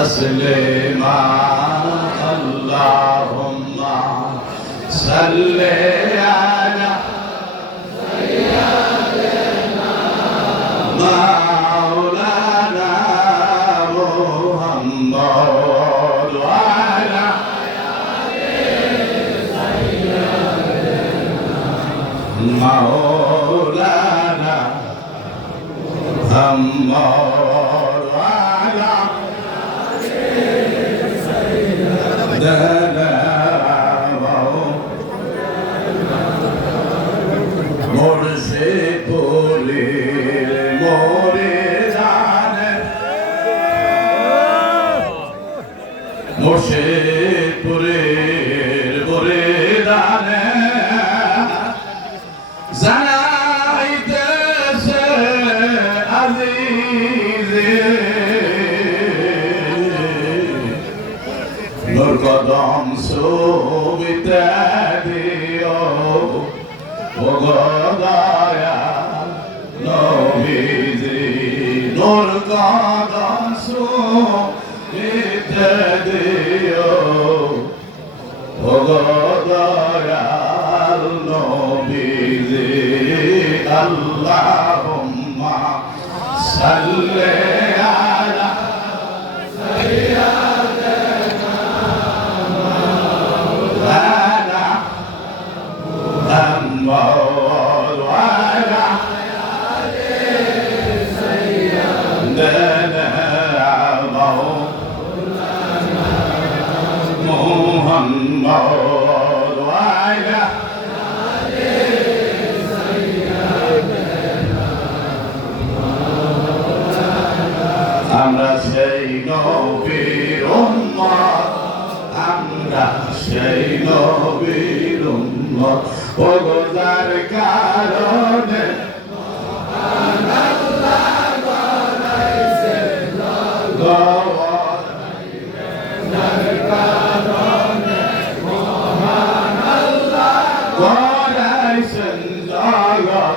تسليما اللهم صل على مولانا محمد وعلى مولانا محمد মোরসে পুরে বলে জানে জানাইতেছে আজিজে নূর কদম সুবিতে নবীজি আল্লাহুম্মা সাল্লি নবীর উম্মত ও গোজার কারণে গওয়া গড়াইছেন জগৎ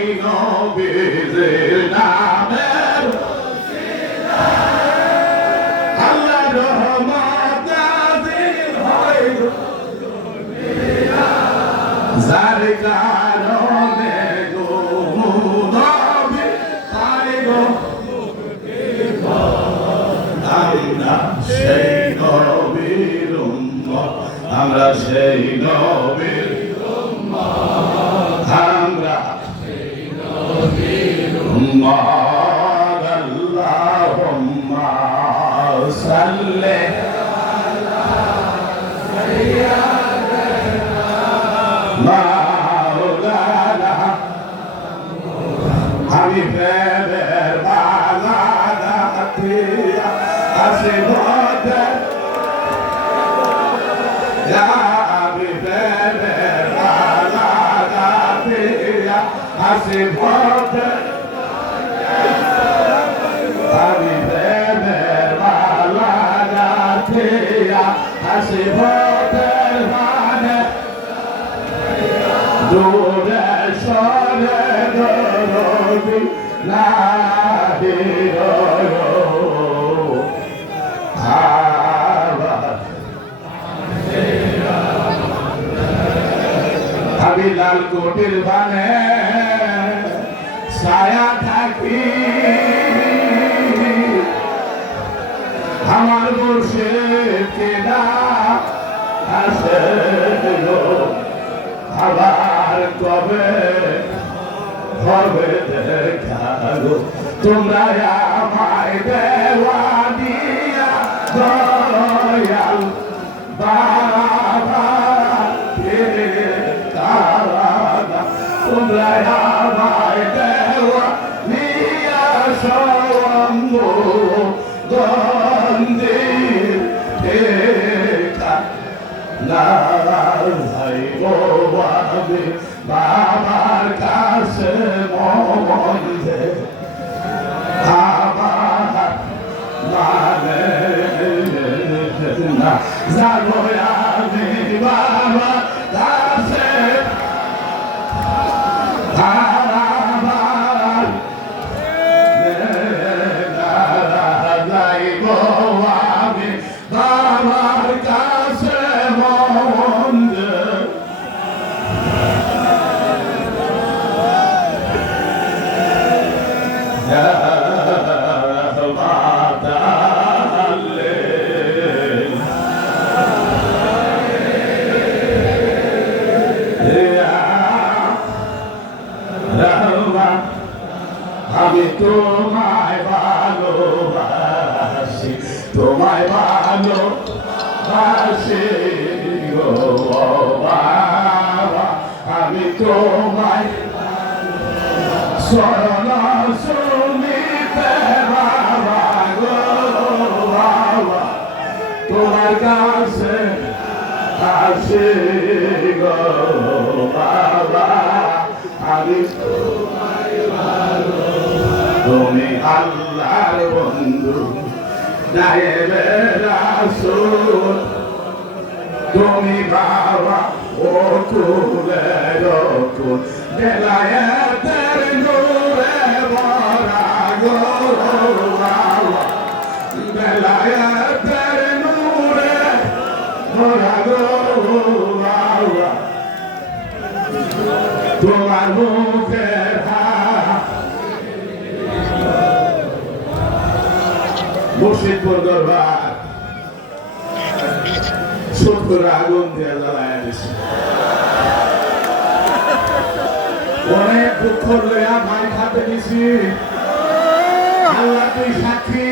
আমি প্রেমের দিয়া আসি আমি প্রেমের দিয়া আসি আমি প্রেমের দিয়া আসি ভদ্র মানে দূরে নাহির আবার। আমি লাল কোটির বানে ছায়া থাকি। আমার বসে কেনা আসে গো। আবার কবে হবে দেখা গো তোমরা আমায় দেওয়া দিয়া দয়াল বাবা তোমরা আমায় দেওয়া দিয়া সঙ্গ গন্দির দেখা না ভাই গো বাবে বাবার তোমায় ভালোবাসি গো, বাবা। আমি তোমায় শরণ শুনিতে বাবা গো, বাবা। তোমার কাছে আসি গো, বাবা। আমি তুমি আল্লাহর বন্ধু। নায়েবে রাসূল তুমি বাবা ও কুলে রকুল বেলায়েতের নূরে ভরা গো বাবা বেলায়েতের মুর্শিদপুর দরবার। সত্তর আগুন দিয়ে জ্বালায় দিছে। অনেক দুঃখ লইয়া ভাই খাতে দিছি। আল্লাহ তুই সাক্ষী?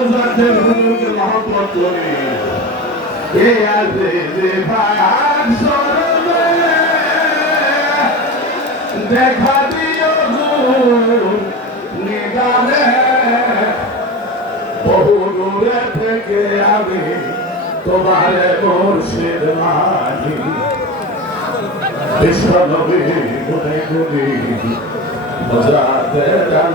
গুজরাটের হুজুরকে মহব্বত করি এ আছে যে সরবে দেখা দিও গো নিগালে বহু দূরে থেকে আমি তোমার মুর্শিদ মাঝি বিশ্ব নবী গুনে গুনি মজাতে ডাল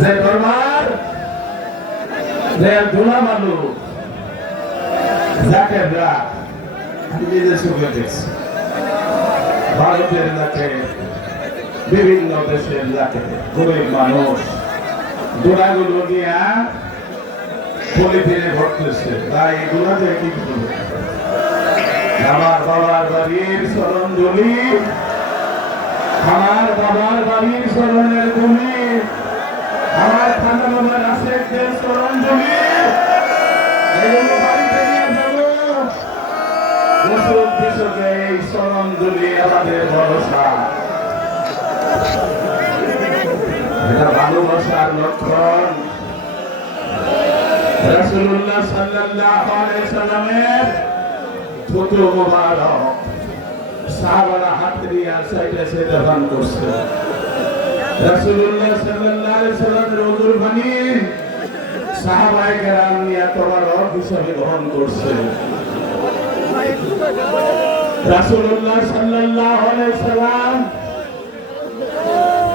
যে দরবার। যে দোলা মানু যাকে ব্রাক আমি নিজে চোখে দেখছি। ভারতের যাকে বিভিন্ন দেশের যাকে গরিব মানুষ দোলাগুলো নিয়ে পলিথিনে ভরতেছে তাই এগুলো দিয়ে কি আমার বাবার বাড়ির স্মরণজলি আমার বাবার বাড়ির স্মরণের জমি এটা ভালোবাসার লক্ষণ। রাসূলুল্লাহ সাল্লাল্লাহু আলাইহি সাল্লামের ছোট মোবারক। সাহাবারা হাত দিয়ে সাইডে সাইডে দান করছে। রাসূলুল্লাহ সাল্লাল্লাহু আলাইহি সাল্লামের ওজুর পানি সাহাবায়ে কেরাম নিয়ে তোমার রব হিসাবে গ্রহণ করছে। রাসূলুল্লাহ সাল্লাল্লাহু আলাইহি সাল্লাম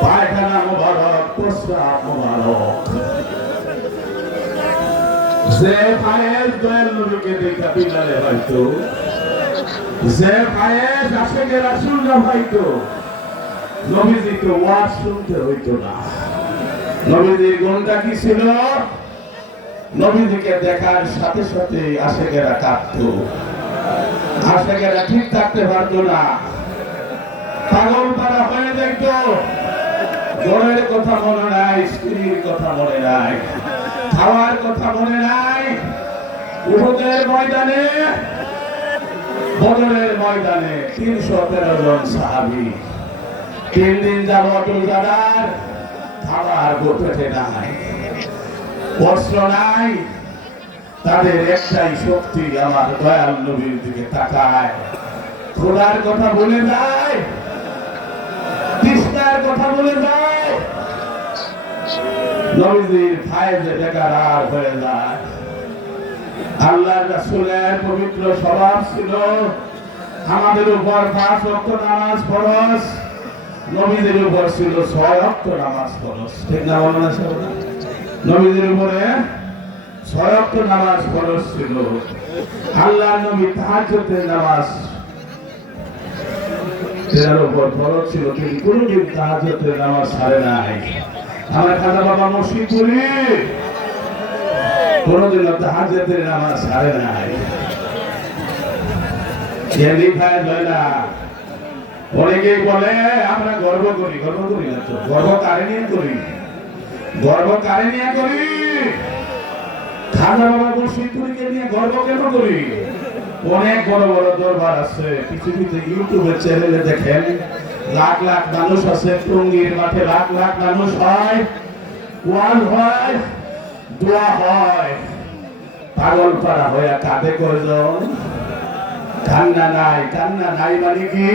পায়খানা মোবারক, প্রস্রাব মোবারক। যে ফায়েজ দয়াল নবীকে দেখা বিলালে হয়তো, যে ফায়েজ আশেকে রাসূলরা হয়তো নবীজিকে ওয়াজ শুনতে হইতো না নবীজির গুণটা কি ছিল? নবীজিকে দেখার সাথে সাথে আশেকেরা কাঁদত আশেকেরা ঠিক থাকতে পারতো না। পাগল পাড়া হয়ে দেখত। ঘরের কথা মনে নাই, স্ত্রীর কথা মনে নাই, খাওয়ার কথা মনে নাই। উহুদের ময়দানে, বদরের ময়দানে তিনশো তেরো জন সাহাবি তিন দিন যাবত রোজাদার খাবার পেটে নাই। নাই। তাদের একটাই শক্তি আমার দয়াল নবীর দিকে তাকায়। খোলার কথা বলে যায়। তৃষ্ণার কথা বলে যায়। বেকার হয়ে যায়। পবিত্র স্বভাব ছিল, আমাদের উপর পাঁচ ওয়াক্ত নামাজ ফরজ। নবীদের উপর ছিল নামাজ ফরজ ঠিক না বলো না সব নবীদের উপরে ছয় নামাজ ফরজ ছিল আল্লাহ নবী নামাজ উপর ফরজ ছিল তিনি নামাজ ছাড়ে নাই। আমার বাবা নামাজ ছাড়ে নাই। এমনি খায় হয় না অনেকেই বলে, আমরা গর্ব করি গর্ব করি না তো? গর্ব কারে নিয়ে করি? গর্ব কারে নিয়ে করি? খাজা বাবা মসজিদপুরিকে নিয়ে গর্ব কেন করি? অনেক বড় বড় দরবার আছে, পৃথিবীতে ইউটিউবে চ্যানেলে দেখেন, লাখ লাখ মানুষ আছে, টঙ্গির মাঠে লাখ লাখ মানুষ হয় ওয়াল হয়, দোয়া হয়। পাগল পাড়া হয়ে কাঁদে কয়জন? কান্না নাই কান্না নাই মানে কি?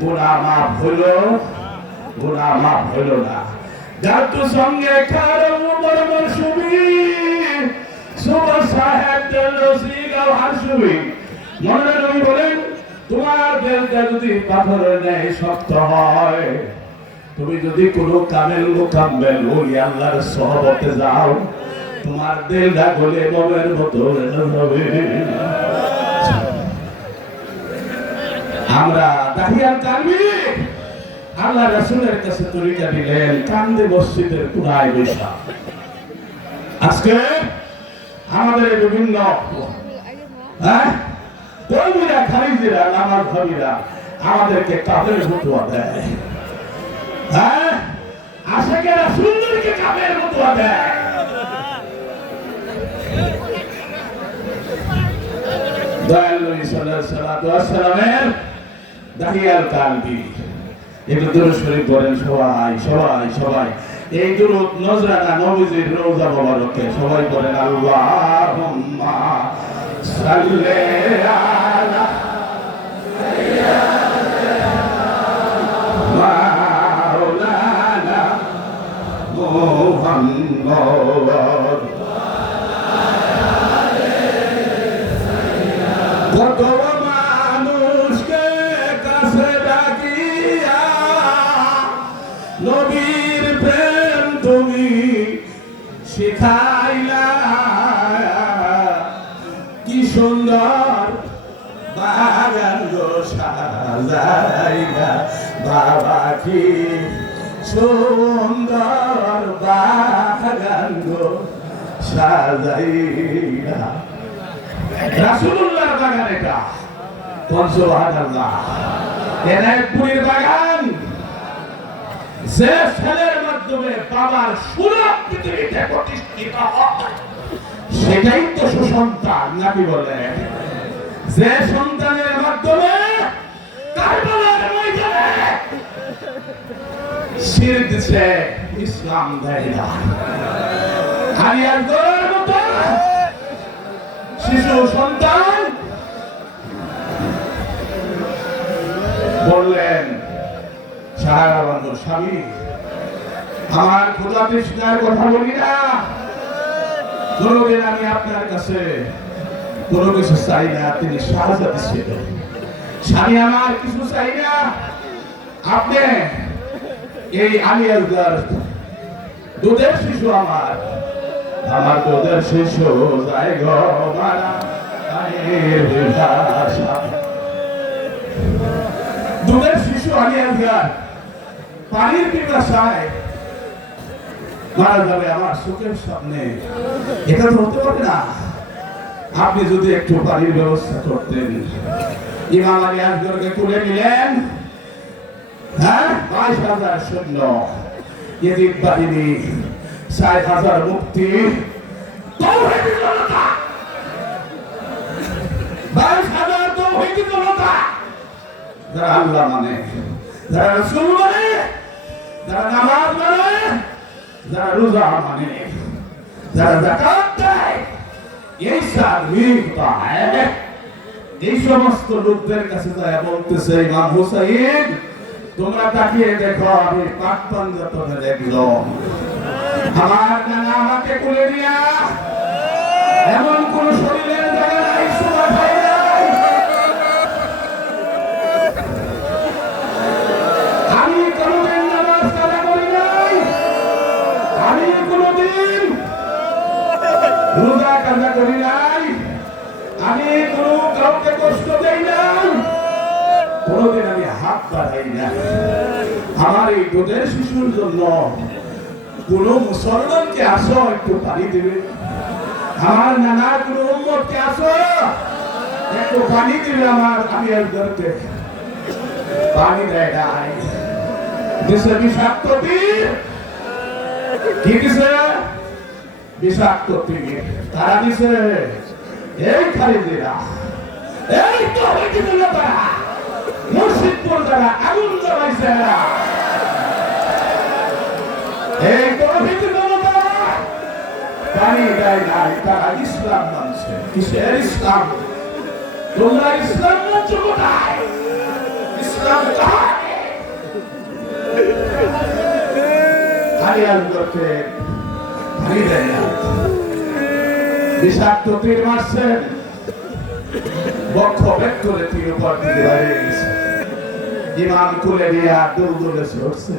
গুণা মাফ হইল গুণা মাফ হইল না। যার তো সঙ্গে কারও বড় সুবি শুভ সাহেব রসিগাও হাসুবি মনে নবী বলেন, তোমার দিলটা যদি পাথরের ন্যায় শক্ত হয়, তুমি যদি কোনো কামেল মোকাম্মেল ওই আল্লাহর সহবতে যাও, তোমার দিলটা গলে মমের মতো হয়ে আমরা দাহিয়ার কালমি আল্লাহ রাসূলের কাছে তরিকা দিলেন, কান্দে মসজিদের পুরায় বৈশা। আজকে আমাদের বিভিন্ন হ্যাঁ? কর্মীরা খারিজিরা নামাজ ভাবিরা আমাদেরকে কাদের ফতুয়া দেয়। হ্যাঁ? আশেকেরা সুন্দরকে কামের ফতুয়া দেয়। দয়াল নবী সাল্লাল্লাহু আলাইহি ওয়াসাল্লামের দাহিয়াল কালবি একটু দূরে শরীফ পড়েন সবাই সবাই সবাই। এই দুরুদ নজরানা নবীজির রওজা মোবারকে সবাই পড়েন আল্লাহুম্মা সাল্লি আলা কত নবীর প্রেম তুমি শিখাইলা। কি সুন্দর বাগান গো সাজাইলা। বাবা কি সুন্দর বাগান গো সাজাইলা। রাসূলুল্লাহর বাগান এটা। সুবহানাল্লাহ। এনায়তপুরের বাগান। ছেলের মাধ্যমে বাবার পৃথিবীতে প্রতিষ্ঠিত সেটাই তো সুসন্তান, নাকি বলে? যে সন্তানের মাধ্যমে ইসলাম শিশু সন্তান বললেন সাহারা বান্ধব স্বামী। আমার ক্ষুদা তৃষ্ণার কথা বলি না। কোনোদিন আমি আপনার কাছে কোনো কিছু চাই না, তিনি সাহায্য ছিল স্বামী আমার কিছু চাই না। আপনি এই আলিয়ার দুধের শিশু আমার। আমার তোদের শিশু যাই গো দুধের শিশু আলিয়া ভিয়ার পানির মারা যাবে আমার চোখের সামনে এটা তো হতে পারে না। আপনি যদি একটু পানির ব্যবস্থা করতেন। ইমাম আসগরকে তুলে নিলেন। হ্যাঁ? বাইশ হাজার সৈন্য। বাহিনী হাজার মুক্তি। বাইশ হাজার জনতা! যারা আল্লাহ মানে। যারা রসুল মানে যারা নামাজ মানে যারা রোজা মানে যারা জাকাত দেয়, এই সার্বিকতা এই সমস্ত লোকদের কাছে যায় বলতেছে, ইমাম হুসাইন, তোমরা তাকিয়ে দেখো, আমি পাক পাঞ্জাতনে দেখল আমার নানা আমাকে কোলে দিয়া এমন কোন শরীরের করি নাই। আমি কোনো কাউকে কষ্ট দেই নাই। কোনোদিন আমি হাত বাড়াই না আমার এই দুধের শিশুর জন্য কোন মুসলমানকে আসো, একটু পানি দেবে। আমার নানার কোন উম্মতকে আসো, একটু পানি দিবে আমার, আমি একজনকে পানি দেয় নাই। দেশে বিষাক্ত কি দিছে? বিষাক্ত তীর তারা দিছে এই খালিদিরা, এই তো তারা মুর্শিদপুর যারা আগুন জ্বালাইছে এরা, এই তৌহিদ জনতা পানি দেয় নাই তারা ইসলাম মানছে। কিসের ইসলাম? তোমরা ইসলাম মানছো কোথায়? ইসলাম কোথায় খালি আলগতে পানি দেয় বিষাক্ত তীর মারছেন বক্ষ বেগ করে তীর উপর দিকে দাঁড়িয়ে ইমাম কুলে নিয়ে দৌড় দৌড়ে ছড়ছে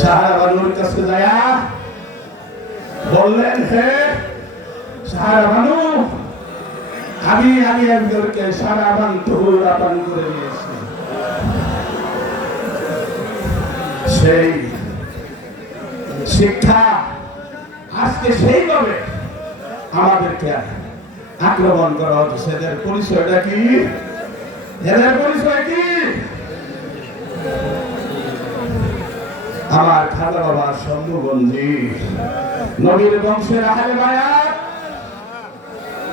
সাহারা বানুর কাছে যায়া বললেন, হে সাহারাবানু আমি আমি একজনকে সারা বান তহুরা পান করে নিয়েছি। সেই শিক্ষা আজকে সেইভাবে আমাদেরকে আক্রমণ করা হচ্ছে সেদের পরিচয়টা কি? এদের পরিচয় কি? আমার শম্ভুগঞ্জি, নবীর বংশের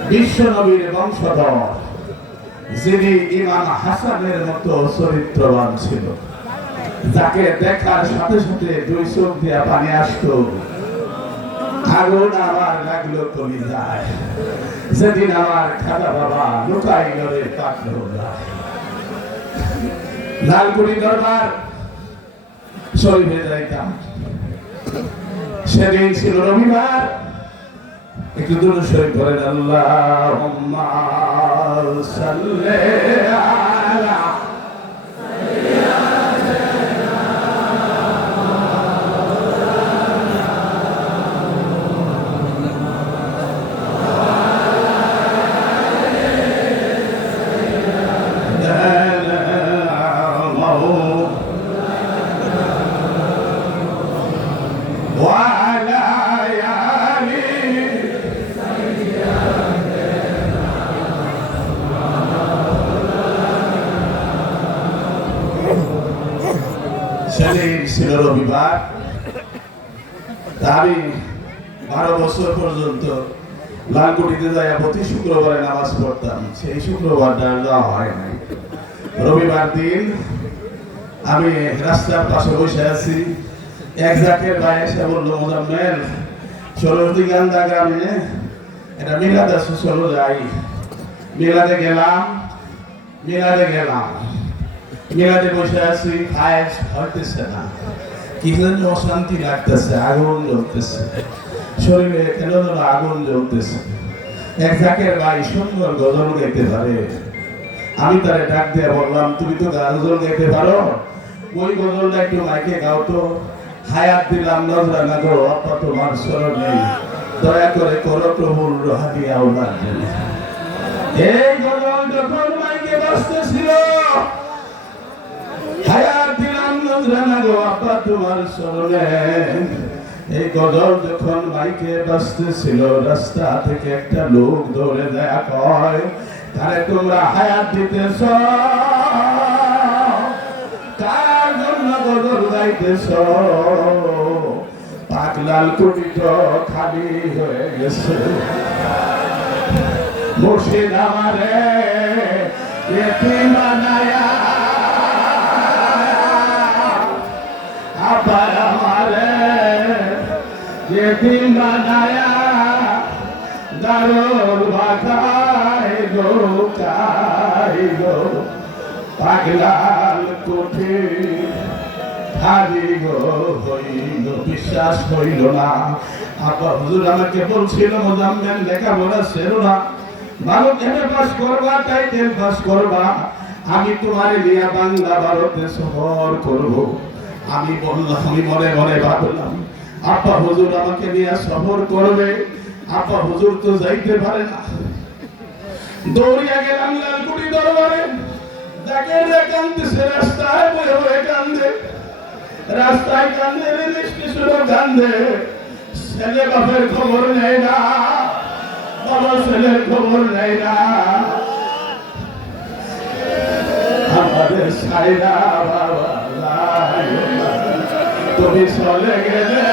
বিশ্ব নবীর বংশধর, যিনি ইমাম হাসানের মতো চরিত্রবান ছিল। যাকে দেখার সাথে সাথে দুই চোখ দিয়া পানি আসতো। আগুন আমার লাগল কমি যায় সেদিন আমার খাতা বাবা লুকাই গড়ে কাটলো লালপুরি দরবার শরীফে যাইতাম। সেদিন ছিল রবিবার, একটু দূর শরীফ করেন আল্লাহ সাল্লে আলা লালকুটিতে যাই প্রতি শুক্রবারে নামাজ পড়তাম। সেই শুক্রবারটা যাওয়া হয় নাই। রবিবার দিন আমি রাস্তার পাশে বসে আছি। এক জাকের ভাই গ্রামে এটা চলো যাই। মিলাদে গেলাম মিলাদে গেলাম। মিলাদে বসে আছি খায় হইতেছে না। কি অশান্তি লাগতেছে, আগুন জ্বলতেছে। শরীরে কেন যেন আগুন জ্বলতেছে। এক জাকের সুন্দর গজল গাইতে পারে। আমি তারে ডাক দিয়ে বললাম, তুমি তো গজল গাইতে পারো? ওই গজলটা একটু মাইকে গাও তো। হায়াত দিলাম, নজরা না গো আপা তোমার নেই দয়া করে করো প্রভুর রহানি আওলাদ এই গজল যখন মাইকে হায়াত দিলাম, নজরা না গো আব্বা তোমার স্মরণে এই গজল যখন বাইকে বাঁচতেছিল রাস্তা থেকে একটা লোক দৌড়ে দেয়া কয়, তারে তোমরা হায়াত দিতেছ? কার জন্য গজল গাইতেছ? পাগলাল কুটিট খালি হয়ে গেছে। মুর্শিদ আমারে এতিম বানায়া, আবার এতিম বানায়া দারুল বাখাই গো কাই গো পাগলাল কোঠে খালি গো হইল বিশ্বাস হইল না আপা হুজুর আমাকে বলছিল মোজাম্মেল লেখাপড়া সেরো না ভালো এমএ পাস করবা টাইটেল পাস করবা আমি তোমার লিয়া বাংলা ভারতে সফর করব আমি বললাম, আমি মনে মনে ভাবলাম আপা হুজুর আমাকে নিয়ে সফর করবে, আপা হুজুর তো যাইতে পারে না। দৌড়িয়া গেলাম লালকুড়ি দরবারে। দেখে যে কান্দতেছে রাস্তায় বয়ে কান্দে রাস্তায় কান্দে রেল স্টেশনও কান্দে ছেলে বাপের খবর নেয় না, বাবা ছেলের খবর নেয় না। আমাদের সাইরা বাবা। তুমি চলে গেলে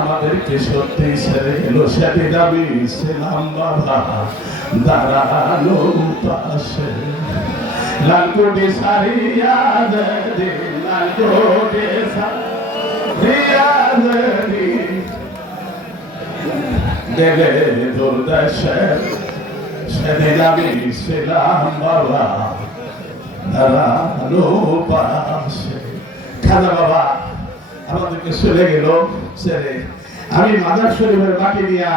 আমাদেরকে সত্যি ছেড়ে গেল সেটি দাবি, ছিলাম বাবা দাঁড়ানো পাশে। লালকুটি সারিয়া দেবে দুর্দশে সেদিন আমি ছিলাম বাবা দাঁড়ানো পাশে। খাজা বাবা আমাদেরকে চলে গেল ছেড়ে আমি মাদার শরীফের মাটি দিয়া